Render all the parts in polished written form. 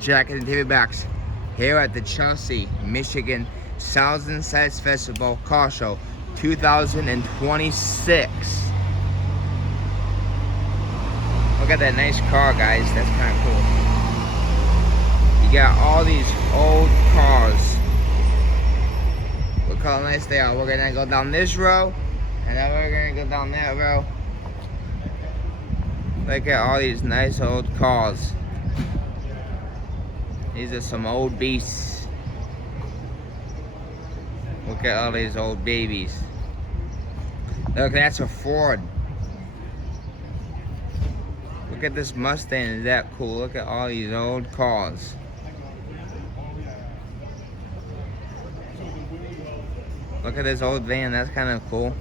Jack and David Bax here at the Chelsea, Michigan Thousand Sights Festival Car Show 2026. Look at that nice car, guys. That's kind of cool. You got all these old cars. Look how nice they are. We're gonna go down this row, and then we're gonna go down that row. Look at all these nice old cars. These are some old beasts. Look at all these old babies. Look, that's a Ford. Look at this Mustang, is that cool? Look at all these old cars. Look at this old van, that's kind of cool.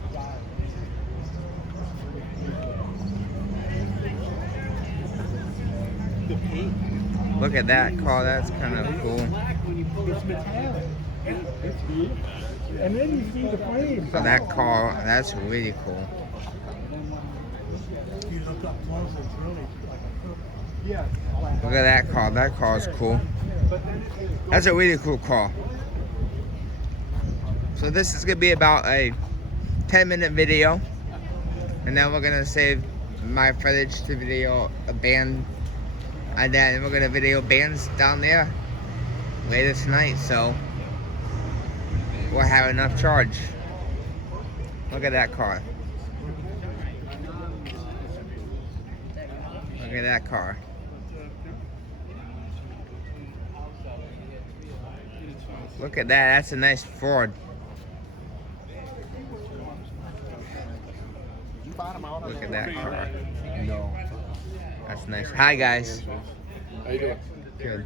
Look at that car, that's kind of cool. It's metallic. And then you see the frame. So that car, that's really cool. You look up close, it's really like a yeah. Look at that car is cool. That's a really cool car. So this is gonna be about a 10-minute video. And then we're gonna save my footage to video a band. And then we're gonna video bands down there later tonight, so we'll have enough charge. Look at that car. Look at that car. Look at that, that's a nice Ford. Look at that car. No. That's nice. Hi guys. How you doing? Good.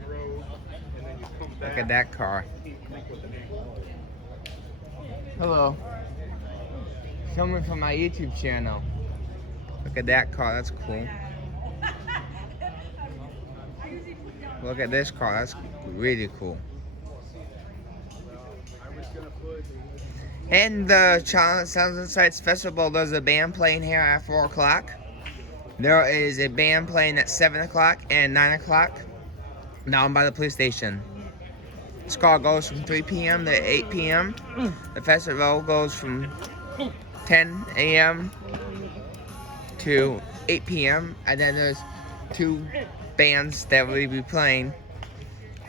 Look at that car. Hello. Someone from my YouTube channel. Look at that car, that's cool. Look at this car, that's really cool. And the Thousand Sights Festival, there's a band playing here at 4 o'clock. There is a band playing at 7 o'clock and 9 o'clock down by the police station. This car goes from 3 p.m. to 8 p.m. The festival goes from 10 a.m. to 8 p.m. And then there's 2 bands that will be playing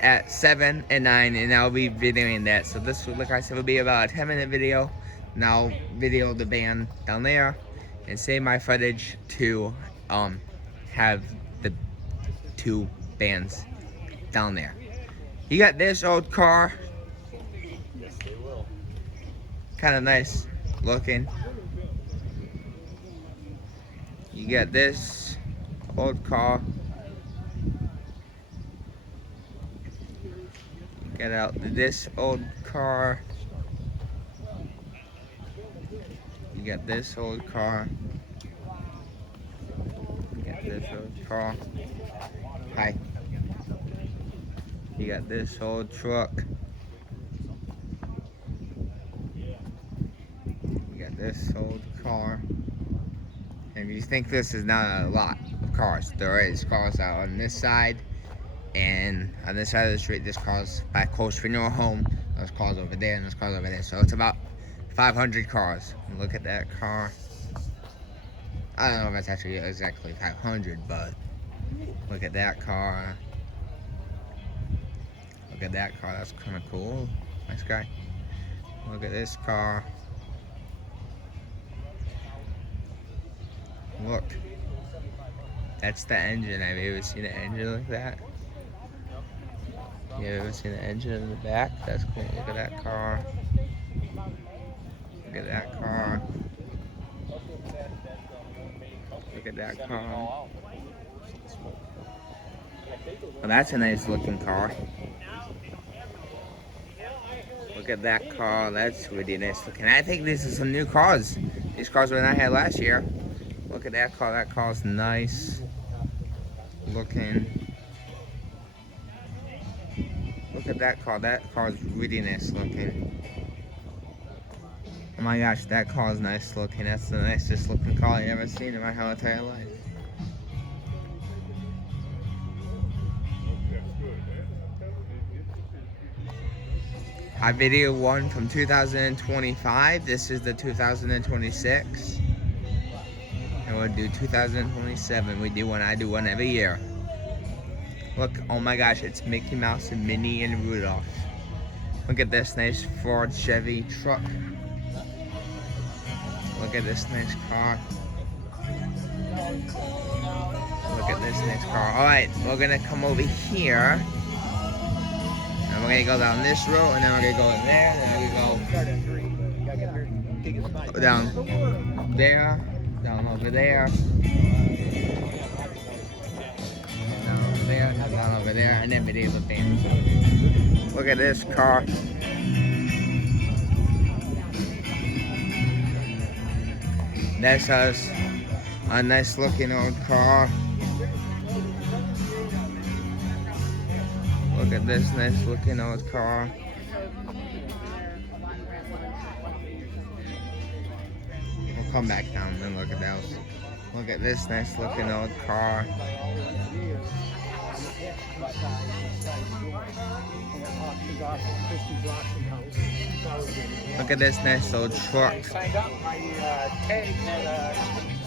at 7 and 9, and I'll be videoing that. So this, like I said, will be about a 10-minute video. And I'll video the band down there and save my footage to have the 2 bands down there. You got this old car, kind of nice looking. You got this old car. Get out this old car. You got this old car. You got this old car. Hi. You got this old truck. You got this old car. And if you think this is not a lot of cars, there is cars out on this side. And on this side of the street, there's cars by Coast Funeral Home. There's cars over there and there's cars over there. So it's about 500 cars. Look at that car. I don't know if it's actually exactly 500, but look at that car. Look at that car. That's kind of cool. Nice guy. Look at this car. Look. That's the engine. Have you ever seen an engine like that? You ever seen the engine in the back? That's cool. Look at that car. Look at that car. Look at that car. Well, that's a nice looking car. Look at that car. That's really nice looking. I think these are some new cars. These cars were not had last year. Look at that car. That car's nice looking. Look at that car. That car is really nice looking. Oh my gosh, that car is nice looking. That's the nicest looking car I've ever seen in my whole entire life. That's good, eh? I videoed one from 2025. This is the 2026. And we'll do 2027. We do one. I do one every year. Look, oh my gosh, it's Mickey Mouse and Minnie and Rudolph. Look at this nice Ford Chevy truck. Look at this nice car. Look at this nice car. Alright, we're gonna come over here. And we're gonna go down this road, and then we're gonna go in there, and then we're gonna go down there, down over there, down there, down over there, and then video the band. Look at this car. That's us. A nice looking old car. Look at this nice looking old car. We'll come back down and look at those. Look at this nice looking old car. Look at this nice old truck. Signed up my tag had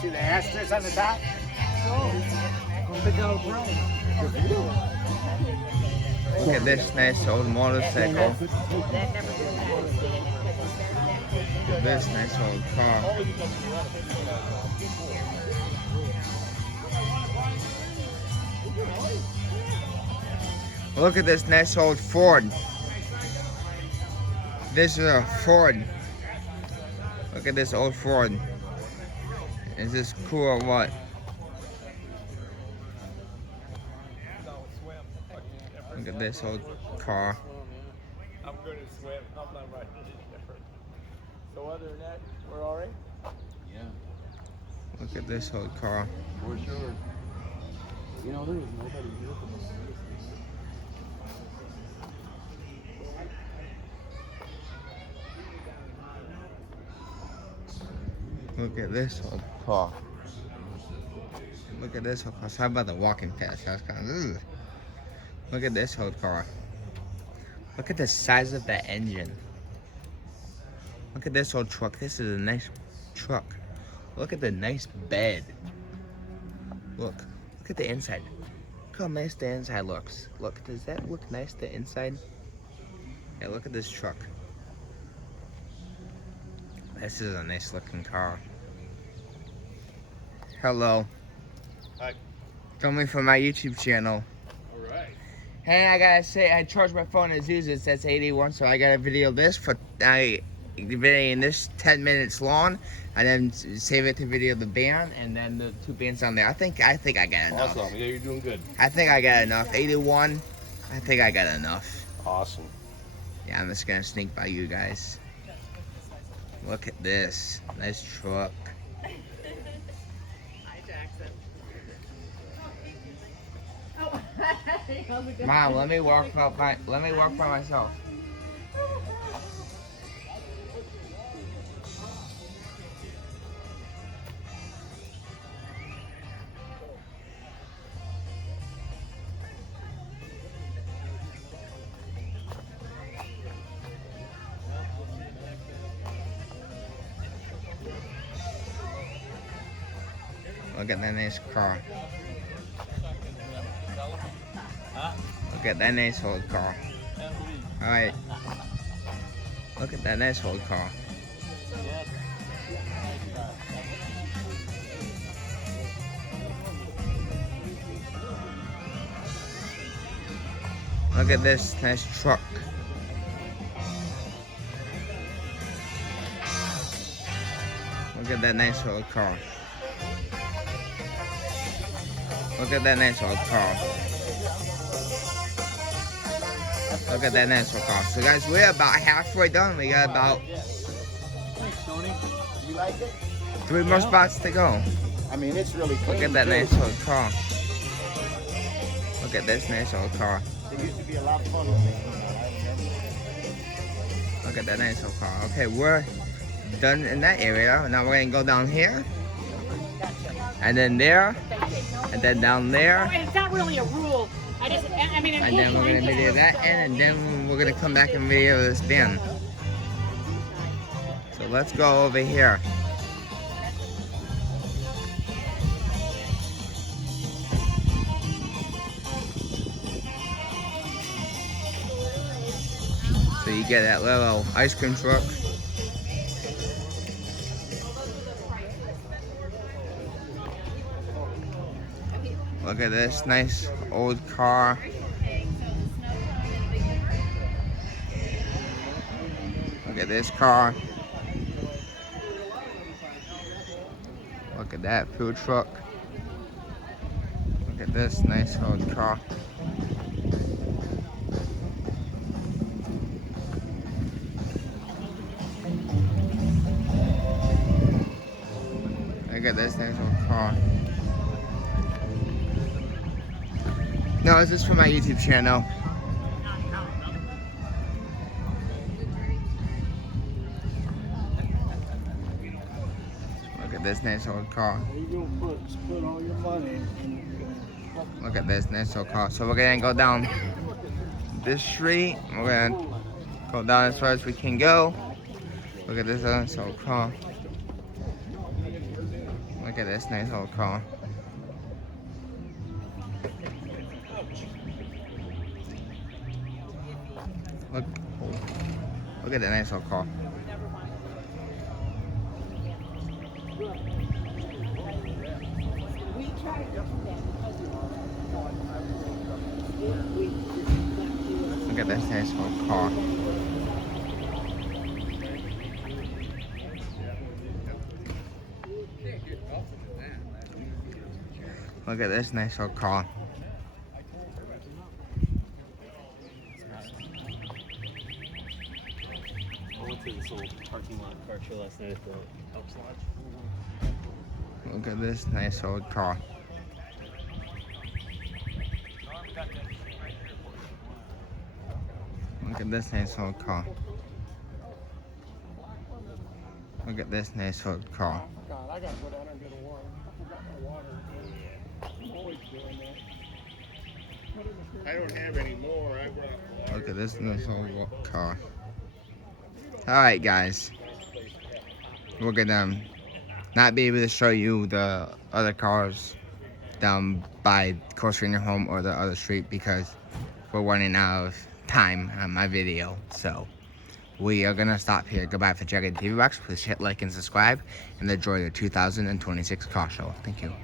see the asterisk on the top? Come pick out a brown. Look at this nice old motorcycle. Look at this nice old car. Look at this nice old Ford. This is a Ford. Look at this old Ford. Is this cool or what? Look at this old car. I'm going to swim. I'm not riding any different. So other than that, we're all right? Yeah, Look at this old car. for sure. You know, there was nobody here for this. Look at this old car. Look at this old car. How about the walking path? That's kind of. Ugh. Look at this old car. Look at the size of that engine. Look at this old truck. This is a nice truck. Look at the nice bed. Look at the inside. Look how nice the inside looks. Look, does that look nice, the inside? Yeah, look at this truck. This is a nice looking car. Hello. Hi. Filming for my YouTube channel. All right. Hey, I gotta say, I charged my phone at Zeus. It says 81, so I gotta video this for videoing this 10 minutes long, and then save it to video the band, and then the two bands on there. I think I got enough. Awesome. Yeah, you're doing good. I think I got enough. 81. I think I got enough. Awesome. Yeah, I'm just gonna sneak by you guys. Look at this nice truck. Hi, Jackson. Oh, how's it going? Mom, let me walk by myself. Look at that nice car. Look at that nice old car. Alright. Look at that nice old car. Look at this nice truck. Look at that nice old car. Look at that nice old car. Look at that nice old car. So guys, we're about halfway done. We got about Thanks, Tony. You like it? 3 more spots to go. I mean, it's really clean. Look at that too. nice old car. Look at this nice old car. It used to be a lot of fun with me. Look at that nice old car. Okay, we're done in that area. Now we're gonna go down here. And then there. And then down there. It's not really a rule. I mean, And then we're gonna video that and then we're gonna come back and video this band. So let's go over here. So you get that little ice cream truck. Look at this nice old car. Look at this car. Look at that food truck. Look at this nice old car. Look at this nice old car. No, this is for my YouTube channel. Look at this nice old car. Where you gonna put all your money in? Look at this nice old car. So we're gonna go down this street. We're gonna go down as far as we can go. Look at this nice old car. Look at this nice old car. Look at that nice old car. Look at this nice old car. Look at this nice old car. I went to this little parking lot car show last night at the Elks Lodge. Look at this nice old car. Look at this nice old car. Look at this nice old car. God, I gotta go down there and get a water. I forgot my water. I'm always doing that. I don't have any more. I brought water. Look at this nice old car. Alright guys. We're gonna not be able to show you the other cars down by closer in your home or the other street because we're running out of time on my video. So we are gonna stop here. Goodbye for checking TV Box. Please hit like and subscribe and enjoy the 2026 car show. Thank you.